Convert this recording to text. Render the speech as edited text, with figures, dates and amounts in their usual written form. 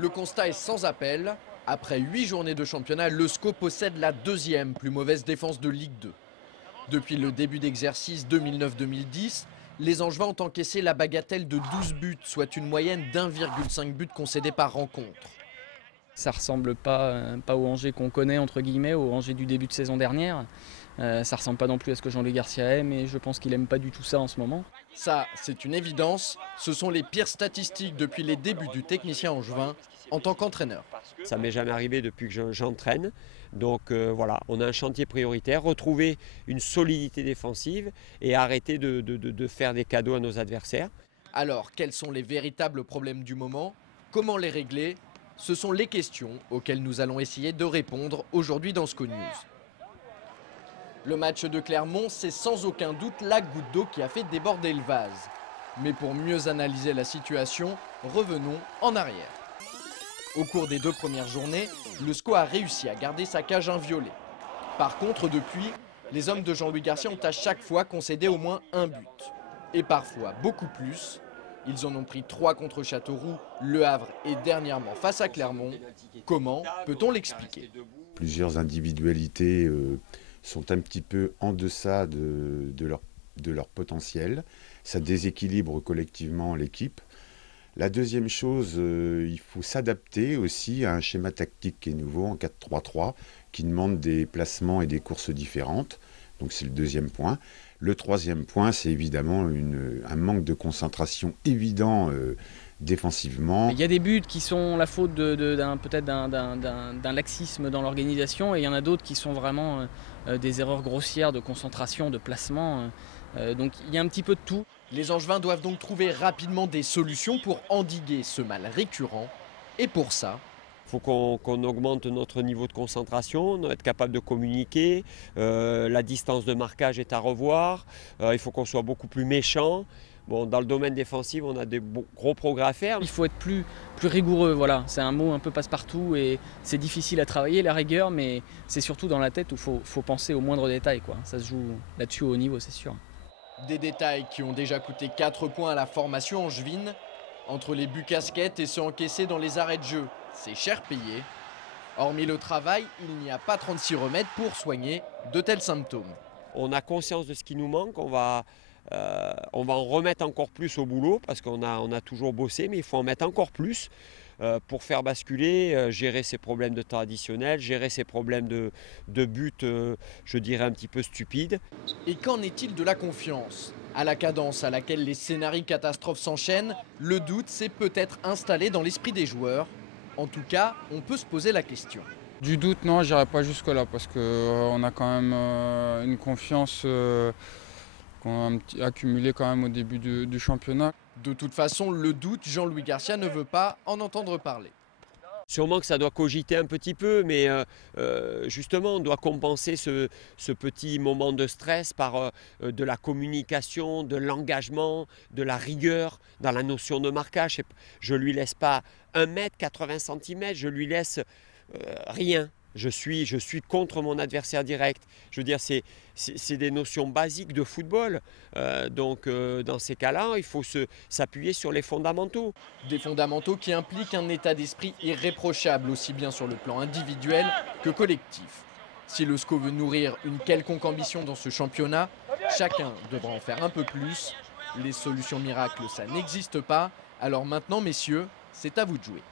Le constat est sans appel. Après 8 journées de championnat, le SCO possède la deuxième plus mauvaise défense de Ligue 2. Depuis le début d'exercice 2009-2010, les Angevins ont encaissé la bagatelle de 12 buts, soit une moyenne d'1,5 but concédé par rencontre. Ça ressemble pas au Angers qu'on connaît, entre guillemets, au Angers du début de saison dernière. Ça ressemble pas non plus à ce que Jean-Louis Garcia aime, et je pense qu'il aime pas du tout ça en ce moment. Ça, c'est une évidence. Ce sont les pires statistiques depuis les débuts du technicien angevin en tant qu'entraîneur. Ça m'est jamais arrivé depuis que j'entraîne. Donc voilà, on a un chantier prioritaire, retrouver une solidité défensive et arrêter de faire des cadeaux à nos adversaires. Alors, quels sont les véritables problèmes du moment? Comment les régler? Ce sont les questions auxquelles nous allons essayer de répondre aujourd'hui dans SCO News. Le match de Clermont, c'est sans aucun doute la goutte d'eau qui a fait déborder le vase. Mais pour mieux analyser la situation, revenons en arrière. Au cours des 2 premières journées, le SCO a réussi à garder sa cage inviolée. Par contre, depuis, les hommes de Jean-Louis Garcia ont à chaque fois concédé au moins un but. Et parfois beaucoup plus. Ils en ont pris 3 contre Châteauroux, Le Havre et dernièrement face à Clermont. Comment peut-on l'expliquer? Plusieurs individualités sont un petit peu en deçà de leur potentiel. Ça déséquilibre collectivement l'équipe. La deuxième chose, il faut s'adapter aussi à un schéma tactique qui est nouveau en 4-3-3, qui demande des placements et des courses différentes. Donc c'est le deuxième point. Le troisième point, c'est évidemment un manque de concentration évident défensivement. Il y a des buts qui sont la faute peut-être d'un laxisme dans l'organisation, et il y en a d'autres qui sont vraiment des erreurs grossières de concentration, de placement. Donc il y a un petit peu de tout. Les Angevins doivent donc trouver rapidement des solutions pour endiguer ce mal récurrent. Et pour ça, Il faut qu'on augmente notre niveau de concentration, être capable de communiquer. La distance de marquage est à revoir. Il faut qu'on soit beaucoup plus méchant. Bon, dans le domaine défensif, on a des gros progrès à faire. Il faut être plus rigoureux, voilà. C'est un mot un peu passe-partout et c'est difficile à travailler, la rigueur, mais c'est surtout dans la tête où il faut penser aux moindres détails, quoi. Ça se joue là-dessus au haut niveau, c'est sûr. des détails qui ont déjà coûté 4 points à la formation angevine. Entre les buts casquettes et ceux encaissés dans les arrêts de jeu, c'est cher payé. Hormis le travail, il n'y a pas 36 remèdes pour soigner de tels symptômes. On a conscience de ce qui nous manque, on va en remettre encore plus au boulot parce qu'on a toujours bossé, mais il faut en mettre encore plus pour faire basculer, gérer ces problèmes de traditionnels, gérer ces problèmes de buts, je dirais un petit peu stupides. Et qu'en est-il de la confiance? À la cadence à laquelle les scénarios catastrophes s'enchaînent, le doute s'est peut-être installé dans l'esprit des joueurs. En tout cas, on peut se poser la question. Du doute, non, j'irai pas jusque-là parce qu'on a quand même une confiance qu'on a accumulée quand même au début du championnat. De toute façon, le doute, Jean-Louis Garcia ne veut pas en entendre parler. Sûrement que ça doit cogiter un petit peu, mais justement, on doit compenser ce petit moment de stress par de la communication, de l'engagement, de la rigueur dans la notion de marquage. Je ne lui laisse pas 1 mètre, 80 cm, je lui laisse rien. Je suis contre mon adversaire direct. Je veux dire, c'est des notions basiques de football. Donc, dans ces cas-là, il faut s'appuyer sur les fondamentaux. Des fondamentaux qui impliquent un état d'esprit irréprochable, aussi bien sur le plan individuel que collectif. Si le SCO veut nourrir une quelconque ambition dans ce championnat, chacun devra en faire un peu plus. Les solutions miracles, ça n'existe pas. Alors maintenant, messieurs, c'est à vous de jouer.